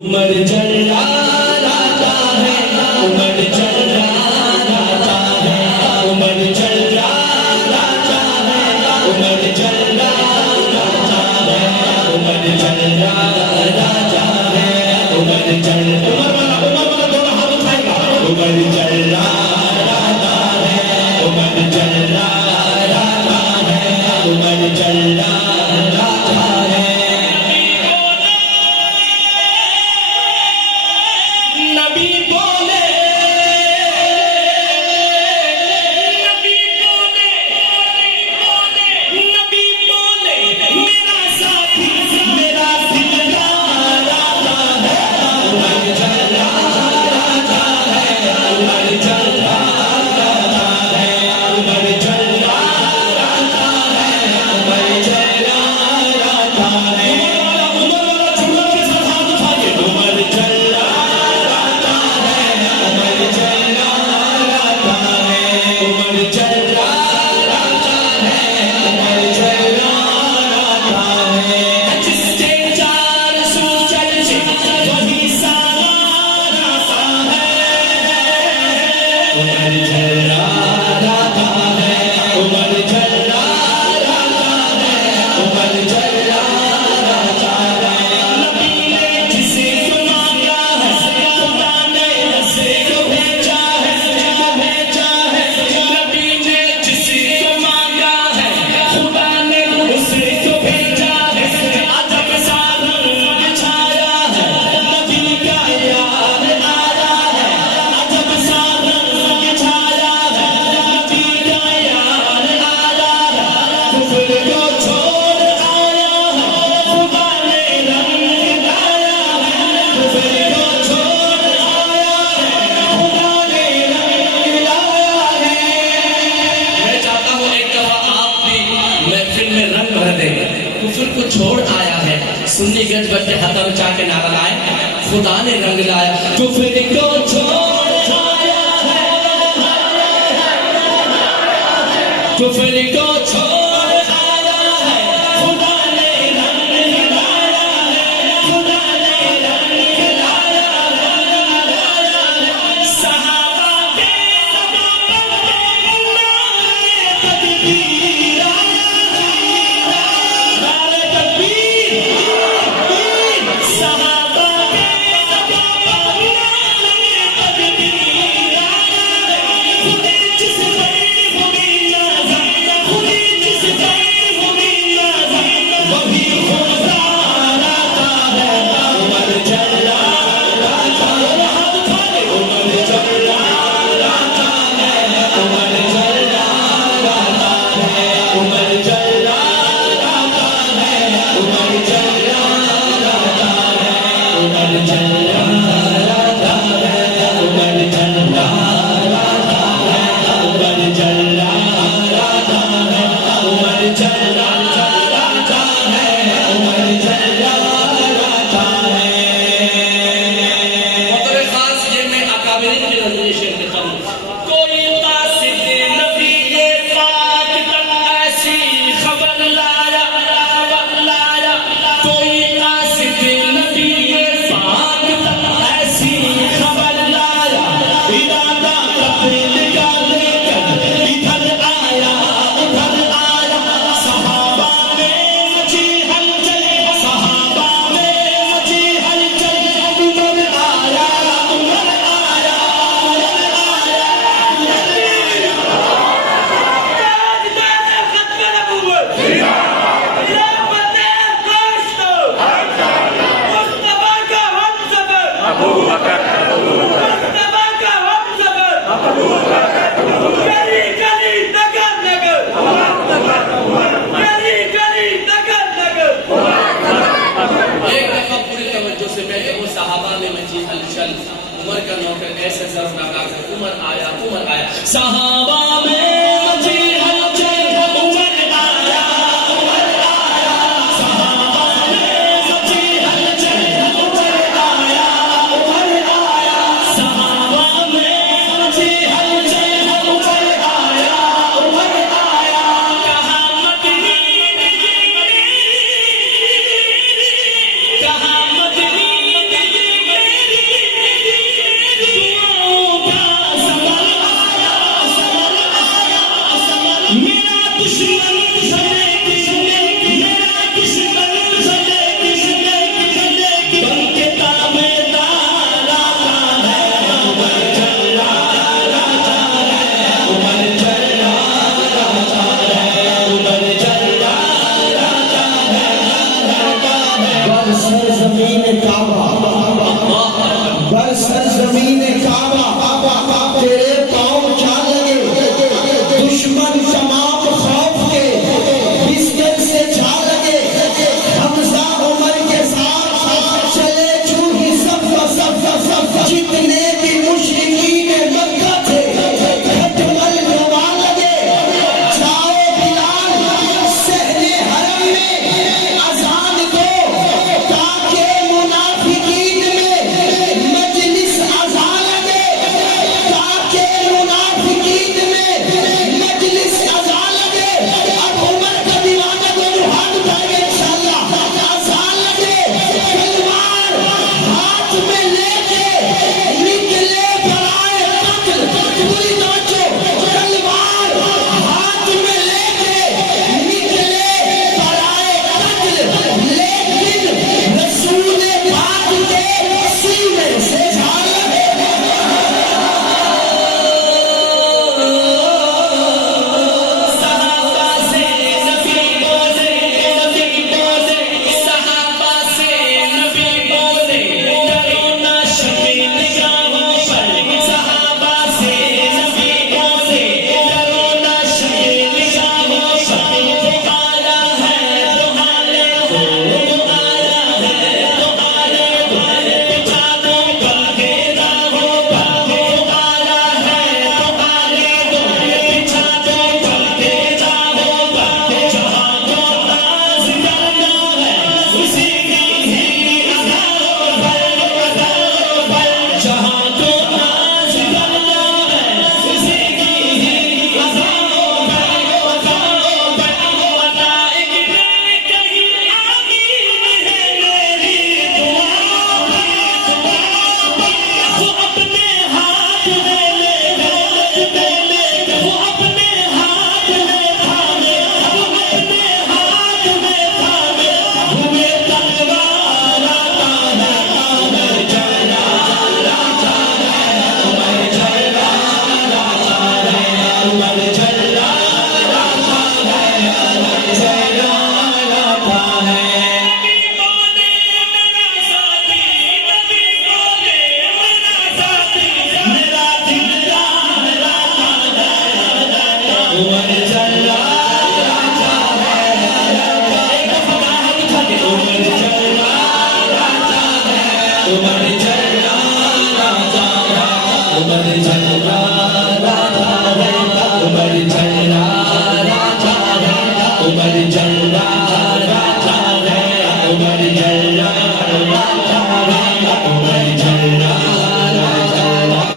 उमर चला राजा है, उमर चला राजा है, उमर चला राजा है, उमर चला राजा है, उमर चला राजा है, उमर चल उमर दोनों हाथ उठाएगा। उमर चला राजा है, उमर चला राजा है, उमर चला राजा है। नबी बोले, नबी बोले, नबी बोले, मेरा साथी मेरा दिलदार राजा है, उमर चला राजा है, उमर चला राजा है, उमर चला राजा है, उमर चला राजा है। उमर वाला झूमर के साथ हाथ उठाइए। उमर चला कुफर को छोड़ आया है। सुन्नी गज बच्चे हथर उठा के नारा लाए, खुदा ने रंग लाया। कुफर को छोड़ आया है, कुफर को छोड़ आया है, खुदा ने रंग लाया है, खुदा ने रंग लाया है। सहाबा के तकबीर उमर का नौकर ऐसे जरूर उमर आया सहाबा में